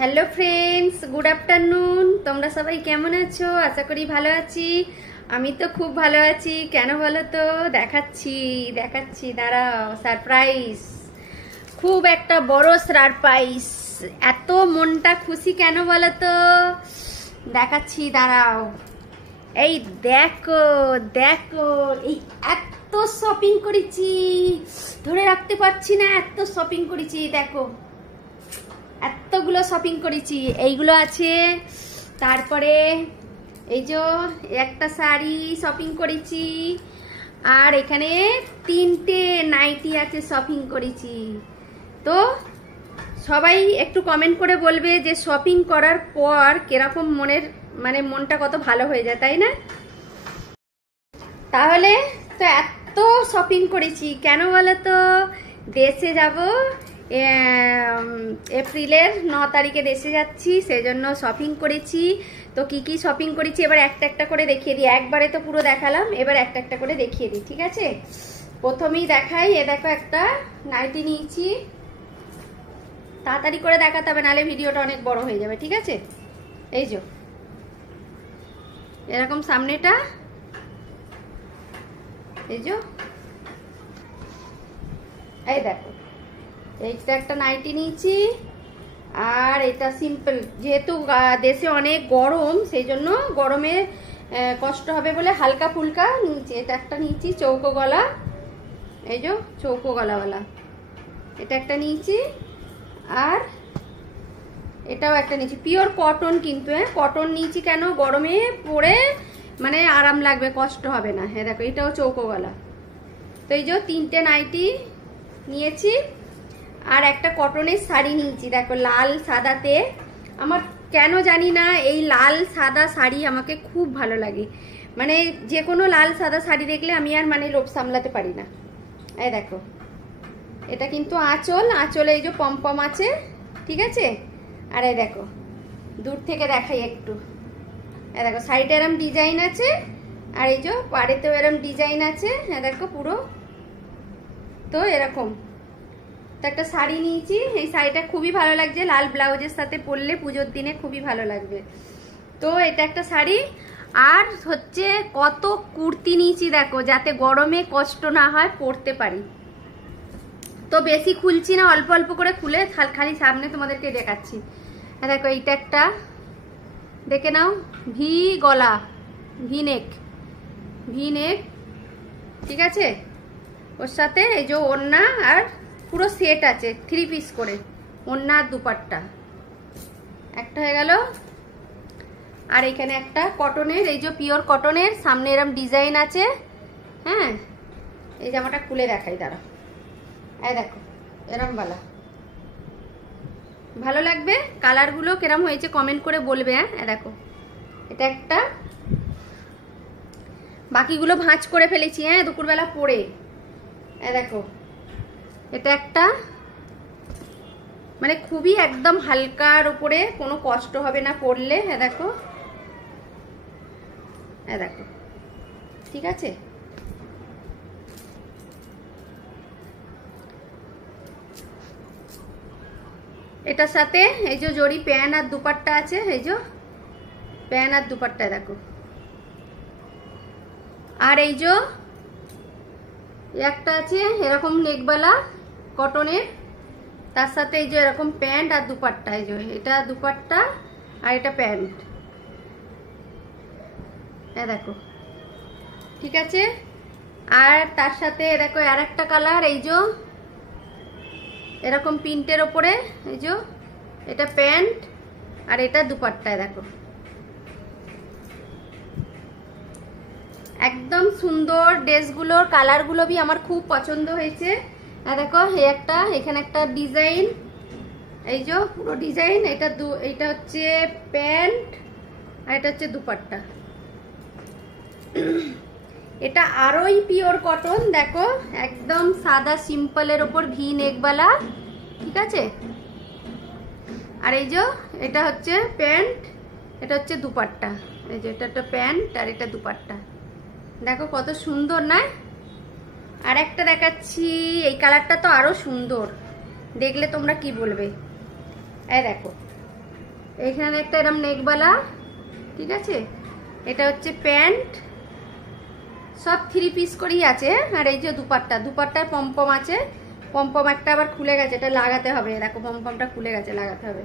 Hello friends, good afternoon. তোমরা সবাই কেমন আছো? আশা করি ভালো আছি। আমি তো খুব ভালো আছি। কেন বলো তো? দেখাচ্ছি দাঁড়াও। সারপ্রাইজ, খুব একটা বড় সারপ্রাইজ। এত মনটা খুশি কেন বলো তো? দেখাচ্ছি দাঁড়াও। এই দেখো দেখো, এই এত শপিং করেছি, ধরে রাখতে পারছি না, এত শপিং করেছি। দেখো এতগুলো শপিং করেছি। এইগুলো আছে, তারপরে এই যে একটা শাড়ি শপিং করেছি, আর এখানে 3টে নাইটি আছে শপিং করেছি। তো সবাই একটু কমেন্ট করে বলবে যে শপিং করার পর কিরকম মনটা কত ভালো হয়ে যায়, তাই না? তাহলে তো এত শপিং করেছি কেন বলো তো? দেশে যাব, এপ্রিলের 9 তারিখে দেশে যাচ্ছি, সেজন্য শপিং করেছি। তো কি কি শপিং করেছি এবার একটা একটা করে দেখিয়ে দিই। একবারে তো পুরো দেখালাম, এবার একটা একটা করে দেখিয়ে দিই, ঠিক আছে? প্রথমেই দেখাই। এ দেখো, একটা নাইটি নিয়েছি। তাড়াতাড়ি করে দেখাতে হবে, নাহলে ভিডিওটা অনেক বড় হয়ে যাবে, ঠিক আছে? এই যে এরকম সামনেটা, এই যে, এই দেখো, এইটা একটা নাইটি নিয়েছি। আর এটা সিম্পল, যেহেতু দেশে অনেক গরম, সেই জন্য গরমে কষ্ট হবে বলে হালকা ফুলকা নিয়েছি। এটা একটা নিয়েছি চৌকো গলা, এই যে চৌকো গলাওয়ালা, এটা একটা নিয়েছি। আর এটাও একটা নিয়েছি, পিওর কটন, কিন্তু কটন নিয়েছি কেন? গরমে পরে আরাম লাগবে, কষ্ট হবে না। হ্যাঁ দেখো, এটাও চৌকো গলা। তো এই যে 3টে নাইটি নিয়েছি, আর একটা কটনের শাড়ি নিয়েছি। দেখো, লাল সাদাতে। আমার কেন জানি না এই লাল সাদা শাড়ি আমাকে খুব ভালো লাগে। যে কোনো লাল সাদা শাড়ি দেখলে আমি আর লোভ সামলাতে পারি না। এই দেখো, এটা কিন্তু আঁচলে এই যে পম আছে, ঠিক আছে? আর এই দেখো, দূর থেকে দেখাই একটু। এই দেখো, শাড়িটা এরম ডিজাইন আছে, আর এই যে পাড়েতেও এরম ডিজাইন আছে। হ্যাঁ দেখো পুরো। তো এরকম একটা শাড়ি নিয়েছি। এই শাড়িটা খুবই ভালো লাগছে, লাল ব্লাউজের সাথে পরলে পুজোর দিনে খুবই ভালো লাগবে। তো এটা একটা শাড়ি। আর হচ্ছে কত কুর্তি নিয়েছি দেখো, যাতে গরমে কষ্ট না হয়, পরতে পারি। তো বেশি খুলছি না, অল্প অল্প করে খুলে খালি সামনে তোমাদেরকে দেখাচ্ছি। দেখো, এইটা একটা, দেখে নাও, ভি গলা, ভি নেক, ঠিক আছে? ওর সাথে এই যে ওড়না, আর পুরো সেট আছে 3 পিস করে, ওড়না আর দুপাট্টা। একটা হয়ে গেল। আর এখানে একটা কটনের, এই যে পিওর কটনের, সামনে এরম ডিজাইন আছে। হ্যাঁ, এই জামাটা খুলে দেখাই, দাঁড়া। এই দেখো, এরম বালা, ভালো লাগবে। কালারগুলো কিরম হয়েছে কমেন্ট করে বলবে। হ্যাঁ দেখো, এটা একটা। বাকিগুলো ভাঁজ করে ফেলেছি দুপুরবেলা পরে। দেখো, এটা একটা, খুবই একদম হালকার উপরে, কোনো কষ্ট হবে না পরলে। দেখো, দেখো, ঠিক আছে? এটার সাথে এই যে জরি প্যান্ট আর দুপাট্টা আছে, এই যে প্যান্ট আর দুপাট্টা দেখো। আর এই যে একটা আছে এরকম নেকবালা কটনের, তার সাথে এই যে এরকম প্যান্ট আর দুপাট্টা। এই যে এটা দুপাট্টা, আর এটা প্যান্ট। দেখো, ঠিক আছে? আর তার সাথে দেখো আর একটা কালার, এই যে এরকম প্রিন্টের ওপরে, এই যে এটা প্যান্ট, আর এটা দুপাট্টায়। দেখো, একদম সুন্দর ড্রেসগুলোর কালারগুলো বি আমার খুব পছন্দ হয়েছে। দেখো, একটা, এখানে একটা ডিজাইন, এই যে পুরো ডিজাইন। এটা হচ্ছে প্যান্ট, আর এটা হচ্ছে দুপাট্টা। এটা আরোই পিওর কটন। দেখো, একদম সাদা সিম্পলের ওপর ভি নেকবালা, ঠিক আছে? আর এই যে এটা হচ্ছে প্যান্ট, এটা হচ্ছে দুপাট্টা। এই যে এটা একটা প্যান্ট, আর এটা দুপাট্টা। দেখো কত সুন্দর না? আর একটা দেখাচ্ছি, এই কালারটা তো আরো সুন্দর, দেখলে তোমরা কি বলবে। এই দেখো, এখানে একটা এরকম নেকবালা, ঠিক আছে। এটা হচ্ছে প্যান্ট, সব 3 পিস করেই আছে। আর এই যে দুপাট্টায় পমপম আছে, পমপম একটা আবার খুলে গেছে, এটা লাগাতে হবে, দেখো পমপমটা খুলে গেছে, লাগাতে হবে।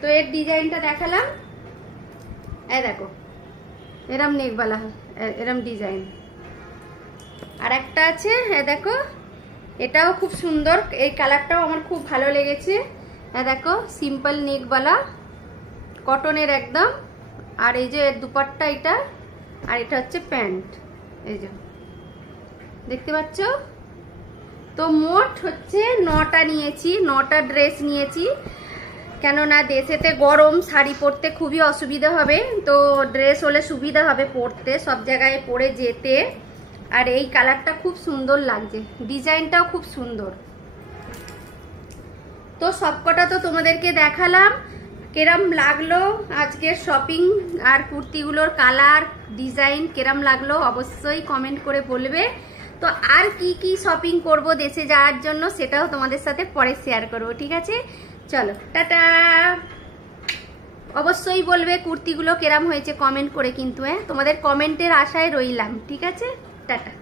তো এর ডিজাইনটা দেখালাম, এই দেখো এরম নেকবালা, এরম ডিজাইন। আর একটা আছে, হ্যাঁ দেখো এটাও খুব সুন্দর, এই কালারটাও আমার খুব ভালো লেগেছে। হ্যাঁ দেখো সিম্পল নেকবালা, কটনের একদম। আর এই যে দুপাট্টা এটা, আর এটা হচ্ছে প্যান্ট, এই যে দেখতে পাচ্ছ। তো মোট হচ্ছে 9টা নিয়েছি, 9টা ড্রেস নিয়েছি, কেননা দেশেতে গরম, শাড়ি পরতে খুবই অসুবিধা হবে, তো ড্রেস হলে সুবিধা হবে পরতে, সব জায়গায় পরে যেতে। আর এই কালারটা খুব সুন্দর লাগছে, ডিজাইনটাও খুব সুন্দর। তো সবকটা তো তোমাদেরকে দেখালাম, কেরম লাগলো আজকের শপিং আর কুর্তিগুলোর কালার ডিজাইন কেরম লাগলো অবশ্যই কমেন্ট করে বলবে। তো আর কি কি শপিং করব দেশে যাওয়ার জন্য সেটাও তোমাদের সাথে পরে শেয়ার করবো, ঠিক আছে। চলো টাটা। অবশ্যই বলবে কুর্তিগুলো কেরম হয়েছে কমেন্ট করে কিন্তু, তোমাদের কমেন্টের আশায় রইলাম, ঠিক আছে। টাটা।